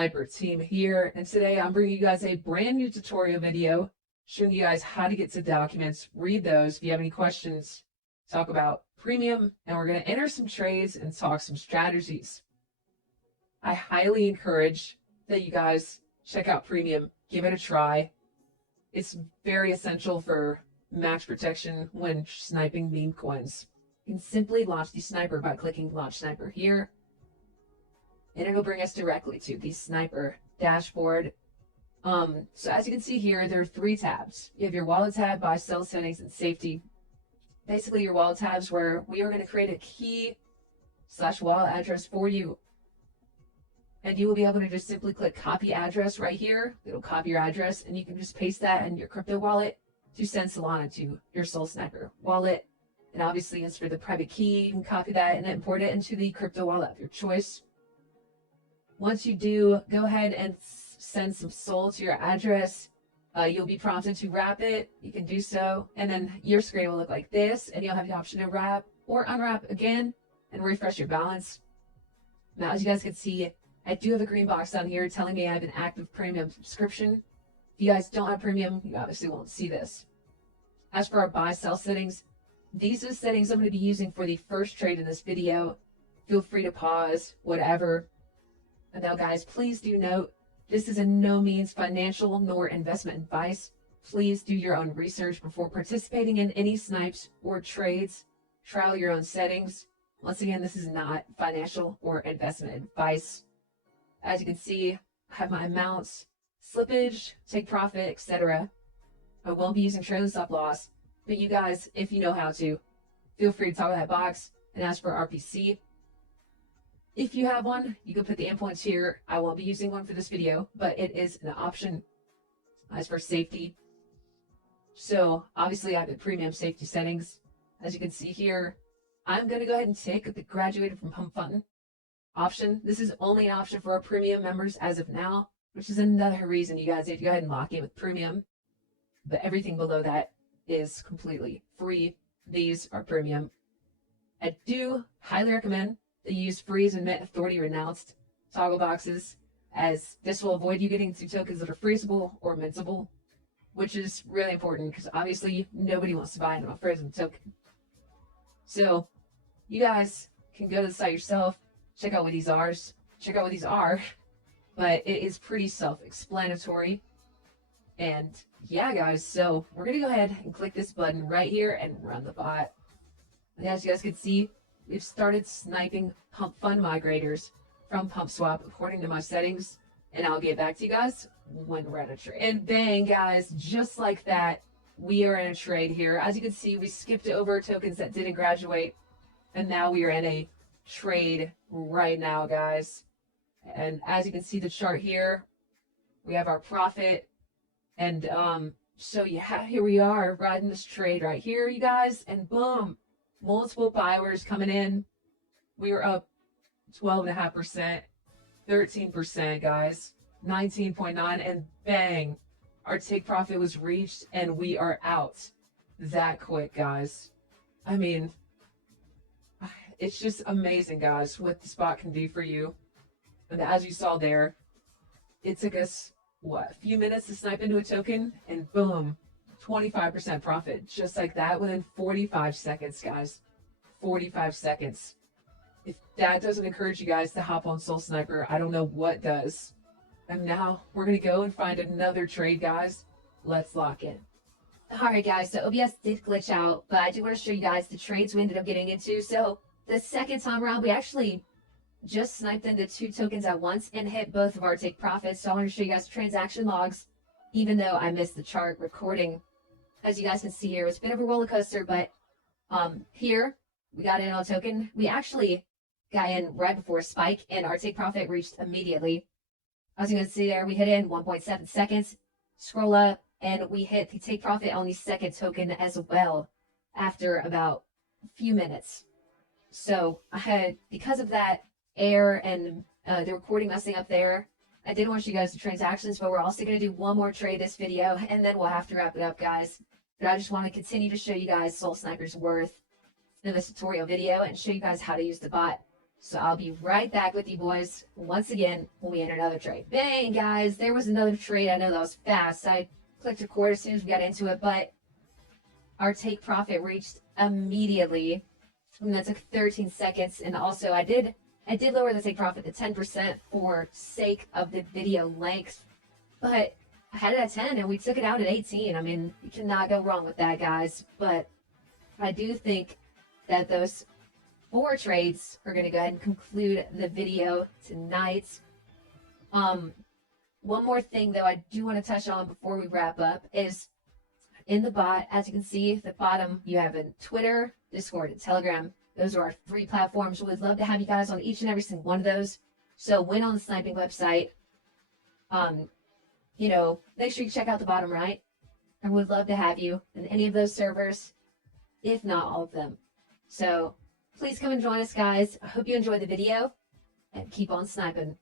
Sniper team here, and today I'm bringing you guys a brand new tutorial video showing you guys how to get to documents. Read those if you have any questions. Talk about premium, and we're going to enter some trades and talk some strategies. I highly encourage that you guys check out premium, give it a try. It's very essential for max protection when sniping meme coins. You can simply launch the sniper by clicking launch sniper here, and it'll bring us directly to the sniper dashboard. So as you can see here, there are 3 tabs. You have your wallet tab, buy, sell settings, and safety. Basically your wallet tabs where we are going to create a key/wallet address for you. And you will be able to just simply click copy address right here. It'll copy your address, and you can just paste that in your crypto wallet to send Solana to your Sol Sniper wallet. And obviously it's for the private key. You can copy that and import it into the crypto wallet of your choice. Once you do, go ahead and send some Sol to your address. You'll be prompted to wrap it. You can do so. And then your screen will look like this, and you'll have the option to wrap or unwrap again and refresh your balance. Now, as you guys can see, I do have a green box down here telling me I have an active premium subscription. If you guys don't have premium, you obviously won't see this. As for our buy sell settings, these are the settings I'm going to be using for the first trade in this video. Feel free to pause, whatever. And now guys, please do note, this is in no means financial nor investment advice. Please do your own research before participating in any snipes or trades. Trial your own settings. Once again, this is not financial or investment advice. As you can see, I have my amounts, slippage, take profit, etc. I won't be using trailing stop loss, but you guys, if you know how to, feel free to toggle that box. And as for RPC, if you have one, you can put the endpoints here. I won't be using one for this video, but it is an option. As for safety, so obviously I have the premium safety settings. As you can see here, I'm going to go ahead and take the graduated from Pump.fun option. This is only an option for our premium members as of now, which is another reason you guys need to go ahead and lock in with premium. But everything below that is completely free. These are premium. I do highly recommend that you use freeze and mint authority renounced toggle boxes, as this will avoid you getting to tokens that are freezable or mintable, which is really important because obviously nobody wants to buy a frozen token. So you guys can go to the site yourself, check out what these are, but it is pretty self-explanatory. And yeah, guys, so we're going to go ahead and click this button right here and run the bot. And as you guys can see, we've started sniping Pump.fun migrators from PumpSwap according to my settings, and I'll get back to you guys when we're at a trade. And bang, guys, just like that, we are in a trade here. As you can see, we skipped over tokens that didn't graduate, and now we are in a trade right now, guys. And as you can see the chart here, we have our profit, and so yeah, here we are riding this trade right here, you guys, and boom, multiple buyers coming in. We were up 12.5%, 13%, guys, 19.9, and bang, our take profit was reached, and we are out that quick, guys. I mean, it's just amazing, guys, what this bot can do for you. And as you saw there, it took us, what, a few minutes to snipe into a token, and boom, 25% profit, just like that, within 45 seconds, guys. 45 seconds. If that doesn't encourage you guys to hop on Sol Sniper, I don't know what does. And now we're going to go and find another trade, guys. Let's lock in. Alright guys, so OBS did glitch out, but I do want to show you guys the trades we ended up getting into. So the second time around, we actually just sniped into 2 tokens at once and hit both of our take profits. So I want to show you guys transaction logs, even though I missed the chart recording. As you guys can see here, it's a bit of a roller coaster, but here we got in on a token. We actually got in right before a spike, and our take profit reached immediately. As you can see there, we hit in 1.7 seconds, scroll up, and we hit the take profit on the second token as well after about a few minutes. So I had, because of that error and the recording messing up there, I didn't want you guys to transactions, but we're also going to do one more trade this video, and then we'll have to wrap it up, guys. But I just want to continue to show you guys Sol Sniper's worth in this tutorial video and show you guys how to use the bot. So I'll be right back with you boys once again when we enter another trade. Bang, guys, there was another trade. I know that was fast. I clicked record as soon as we got into it, but our take profit reached immediately. And that took 13 seconds. And also I did lower the take profit to 10% for sake of the video length, but I had it at 10 and we took it out at 18. I mean, you cannot go wrong with that, guys. But I do think that those 4 trades are going to go ahead and conclude the video tonight. One more thing, though, I do want to touch on before we wrap up is in the bot, as you can see at the bottom, you have a Twitter, Discord, and Telegram. Those are our 3 platforms. We'd love to have you guys on each and every single one of those. So when on the Sniping website, make sure you check out the bottom right. And we'd love to have you in any of those servers, if not all of them. So please come and join us, guys. I hope you enjoyed the video and keep on sniping.